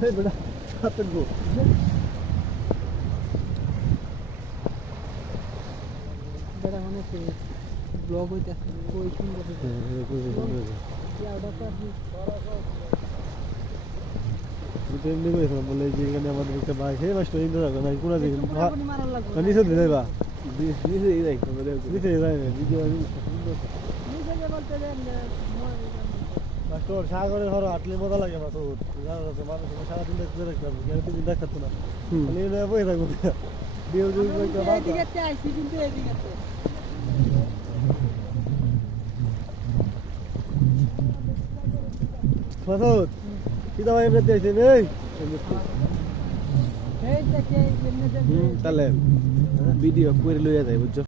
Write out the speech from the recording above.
Table là, rappelle vous blog doctor সাগরে ধরো আটলি মজা লাগে না তোর মানুষ সারাদিন দেখতে দেখতাম আমি তিন দিন দেখাচ্ছি না নিয়ে বই থাকবো তাহলে ভিডিও করে লইয়া যায় বুঝছো